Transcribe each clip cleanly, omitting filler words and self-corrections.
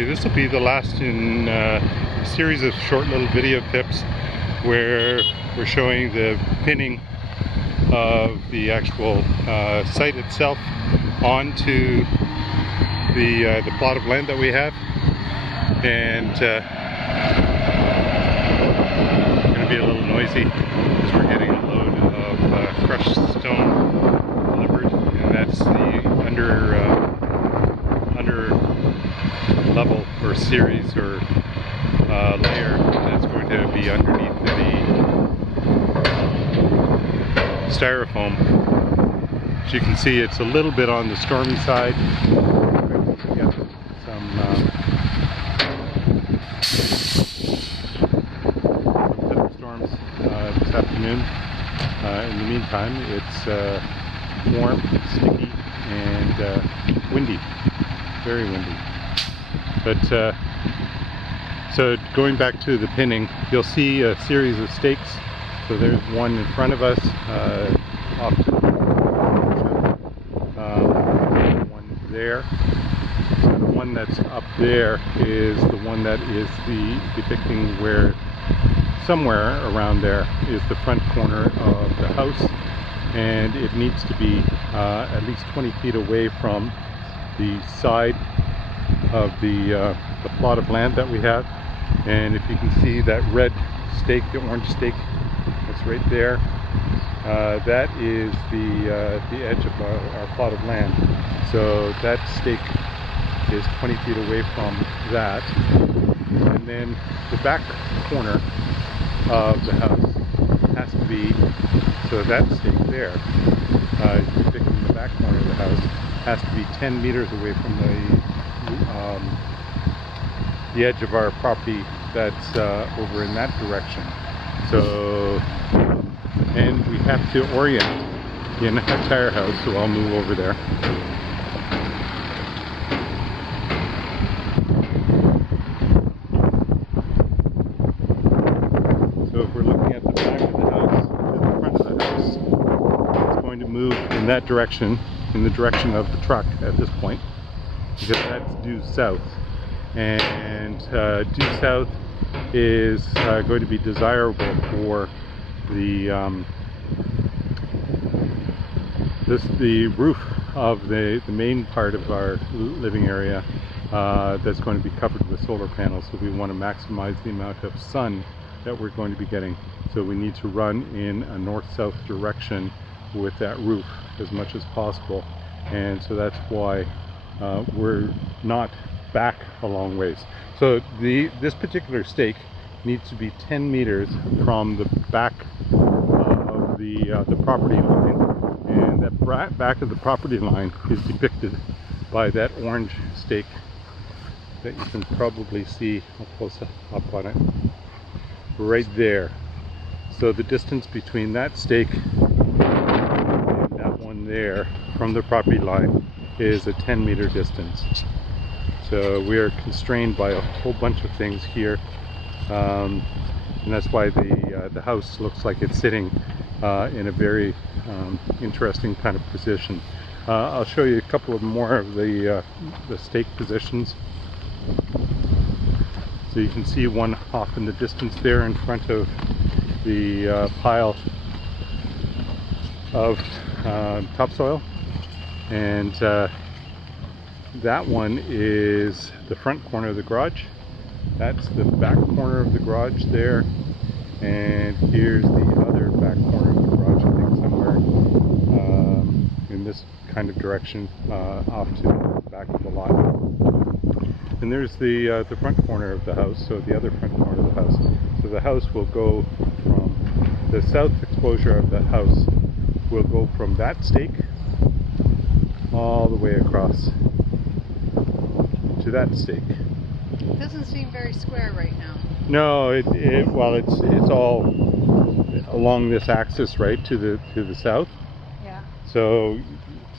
Okay, this will be the last in a series of short little video clips where we're showing the pinning of the actual site itself onto the plot of land that we have, and it's going to be a little noisy because we're getting a load of crushed stone delivered, and that's the under level or series or layer that's going to be underneath the styrofoam. As you can see, it's a little bit on the stormy side. We got some thunderstorms this afternoon. In the meantime, it's warm, sticky, and windy, very windy. But so going back to the pinning, you'll see a series of stakes. So there's one in front of us, off to the one there. So the one that's up there is the one that is depicting where somewhere around there is the front corner of the house, and it needs to be at least 20 feet away from the side of the plot of land that we have. And if you can see that red stake, the orange stake that's right there, that is the edge of our plot of land. So that stake is 20 feet away from that, and then the back corner of the house has to be, so that stake there, depicting the back corner of the house, has to be 10 meters away from the edge of our property that's over in that direction. So, and we have to orient the entire house, so I'll move over there. So if we're looking at the back of the house, the front of the house, it's going to move in that direction, in the direction of the truck at this point, because that's due south. And due south is going to be desirable for the the roof of the main part of our living area that's going to be covered with solar panels. So we want to maximize the amount of sun that we're going to be getting. So we need to run in a north-south direction with that roof as much as possible, and so that's why we're not back a long ways. So this particular stake needs to be 10 meters from the back of the property line, and that back of the property line is depicted by that orange stake that you can probably see. I'll close up on it right there. So the distance between that stake and that one there from the property line is a 10-meter distance. So we are constrained by a whole bunch of things here, and that's why the house looks like it's sitting in a very interesting kind of position. I'll show you a couple of more of the stake positions. So you can see one off in the distance there in front of the pile of topsoil, and that one is the front corner of the garage. That's the back corner of the garage there, and here's the other back corner of the garage, I think somewhere in this kind of direction, off to the back of the lot. And there's the front corner of the house, so the other front corner of the house. So the house will go from the south exposure of the house will go from that stake all the way across to that stake. It doesn't seem very square right now. No, well, it's all along this axis, right, to the south. Yeah. So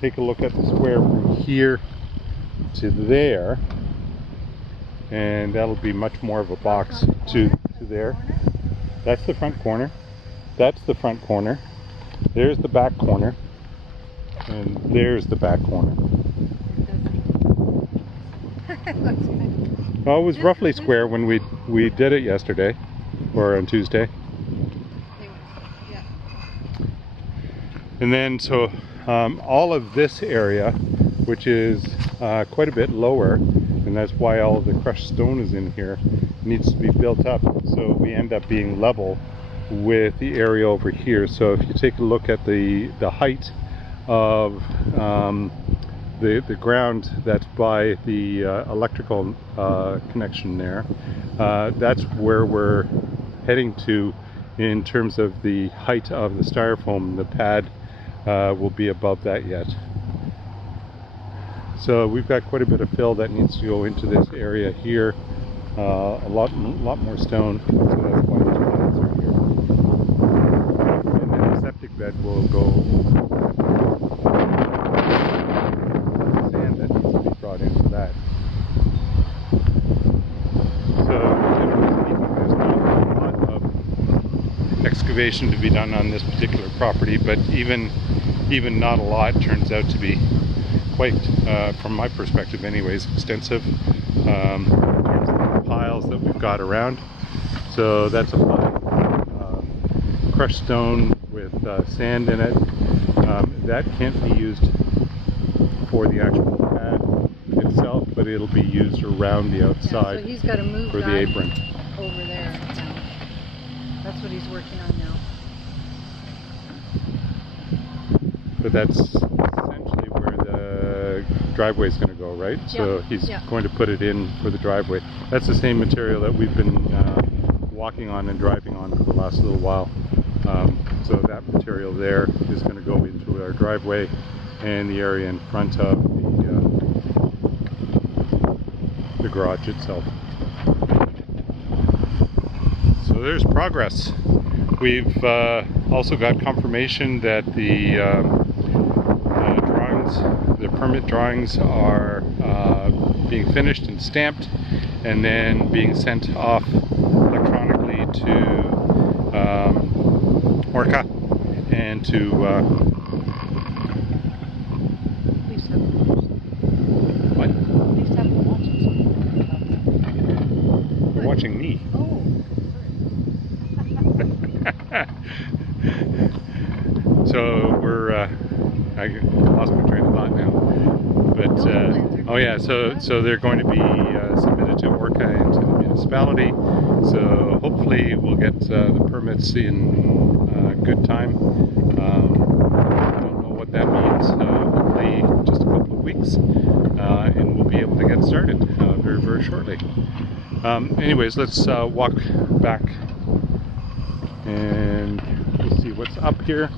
take a look at the square from here to there, and that'll be much more of a box to there. That's the front corner. That's the front corner. There's the back corner, and there's the back corner. It looks good. Well, it was roughly square when we did it yesterday, or on Tuesday. Yeah. And then so all of this area, which is quite a bit lower, and that's why all of the crushed stone is in here, needs to be built up so we end up being level with the area over here. So if you take a look at the height of the ground that's by the electrical connection there, that's where we're heading to in terms of the height of the styrofoam. The pad will be above that yet. So we've got quite a bit of fill that needs to go into this area here. A lot more stone, so that's why the toilets are here. And then the septic bed will go. Sand that needs to be brought in for that. So generally speaking, there's not a lot of excavation to be done on this particular property, but even not a lot turns out to be quite, from my perspective anyways, extensive in terms of the piles that we've got around. So that's a fine crushed stone with sand in it. That can't be used for the actual pad itself, but it'll be used around the outside, so he's got to move for the that apron. over there now. That's what he's working on now. But that's essentially where the driveway is going to go, right? So he's going to put it in for the driveway. That's the same material that we've been walking on and driving on for the last little while. So that material there is going to go into our driveway and the area in front of the garage itself. So there's progress. We've also got confirmation that the permit drawings are being finished and stamped, and then being sent off electronically to Orca and to Please have to watch. what? Please have to watch it. They're watching me. Oh, So we're I lost my train of thought now, but oh yeah, so they're going to be submitted to Orca and to the municipality, so hopefully we'll get the permits in good time. I don't know what that means, hopefully just a couple of weeks, and we'll be able to get started very shortly. Anyways, let's walk back and we'll see what's up here.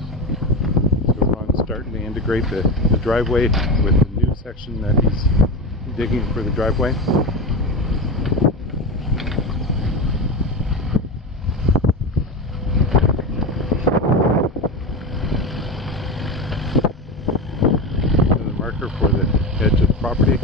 So Ron's starting to integrate the driveway with the new section that he's digging for the driveway. The marker for the edge of the property.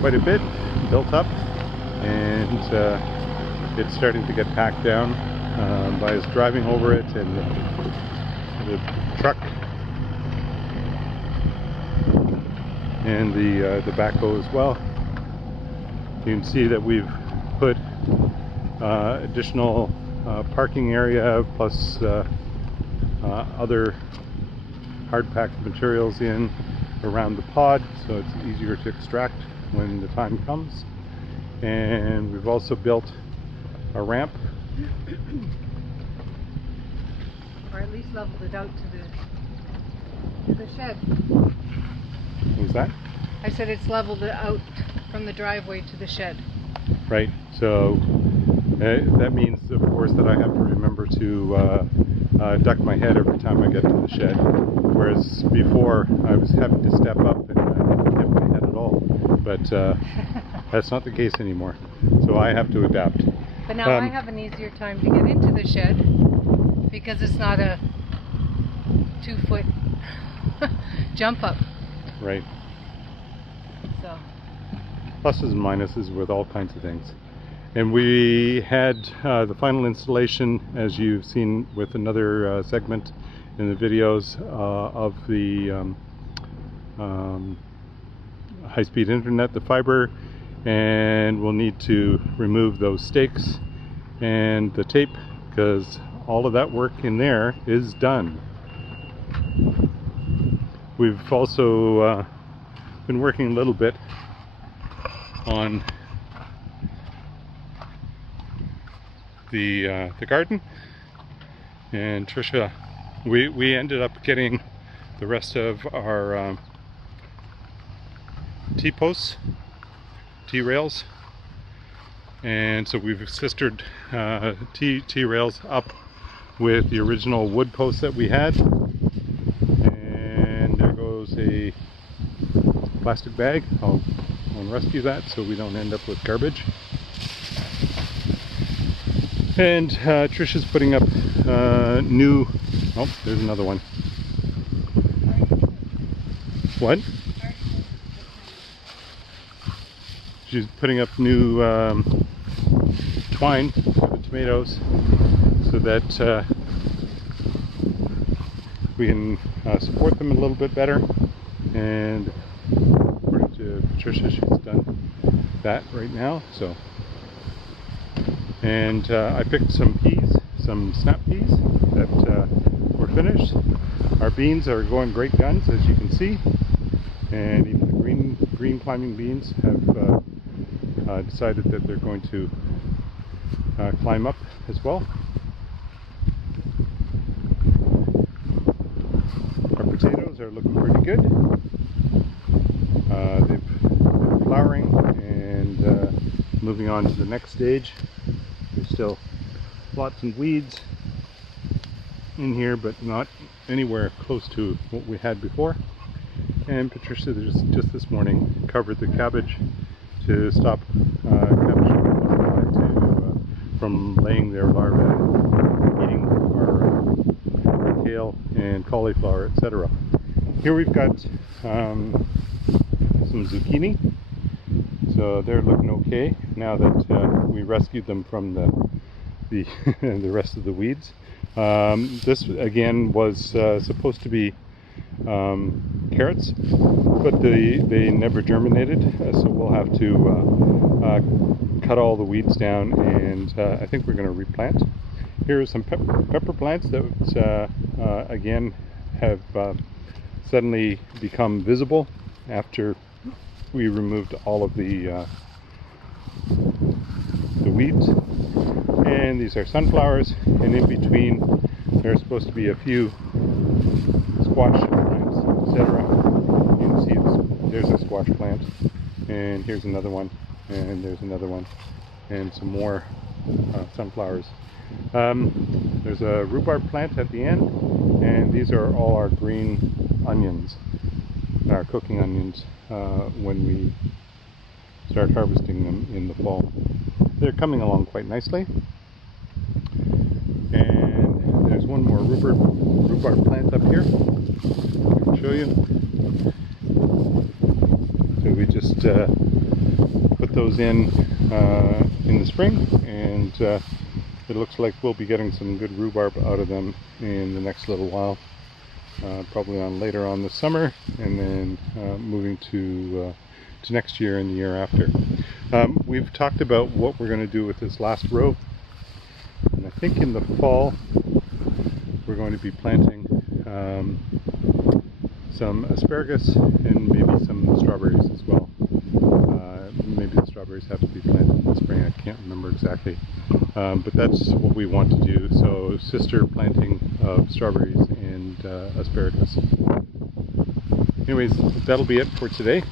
Quite a bit built up, and it's starting to get packed down by us driving over it, and the truck and the backhoe as well. You can see that we've put additional parking area plus other hard packed materials in around the pod, so it's easier to extract when the time comes. And we've also built a ramp, or at least leveled it out to the shed. what was that? I said it's leveled it out from the driveway to the shed. Right, so that means of course that I have to remember to duck my head every time I get to the shed, whereas before I was having to step up and I didn't tip my head at all, but that's not the case anymore, so I have to adapt. But now I have an easier time to get into the shed because it's not a 2-foot jump up. Right. So Pluses and minuses with all kinds of things. And we had the final installation, as you've seen with another segment in the videos, of the high-speed internet, the fiber, and we'll need to remove those stakes and the tape because all of that work in there is done. We've also been working a little bit on the garden, and Tricia, we ended up getting the rest of our T-posts, T-rails, and so we've sistered T-rails up with the original wood posts that we had, and there goes a plastic bag. I'll rescue that so we don't end up with garbage. And Tricia's putting up new, oh, there's another one. What? She's putting up new twine for the tomatoes so that we can support them a little bit better. And according to Patricia, she's done that right now. So, and I picked some peas, some snap peas that were finished. Our beans are going great guns, as you can see, and even the green climbing beans have decided that they're going to climb up as well. Our potatoes are looking pretty good. They're flowering and moving on to the next stage. There's still lots of weeds in here, but not anywhere close to what we had before. And Patricia just this morning covered the cabbage to stop cabbage from laying their larvae and eating our kale and cauliflower, etc. Here we've got some zucchini, so they're looking okay now that we rescued them from the the rest of the weeds. This again was supposed to be carrots, but they never germinated, so we'll have to cut all the weeds down, and I think we're going to replant. Here are some pepper plants that again have suddenly become visible after we removed all of the weeds. And these are sunflowers, and in between there's supposed to be a few squash plants, etc. You can see there's a squash plant, and here's another one, and there's another one, and some more sunflowers. There's a rhubarb plant at the end, and these are all our green onions, our cooking onions, when we start harvesting them in the fall. They're coming along quite nicely. And there's one more rhubarb plant up here. I can show you. So we just put those in the spring, and it looks like we'll be getting some good rhubarb out of them in the next little while. Probably later on this summer, and then moving to next year and the year after. We've talked about what we're going to do with this last row, and I think in the fall we're going to be planting some asparagus and maybe some strawberries as well. Maybe the strawberries have to be planted in the spring, I can't remember exactly, but that's what we want to do. So sister planting of strawberries and asparagus. Anyways, that'll be it for today.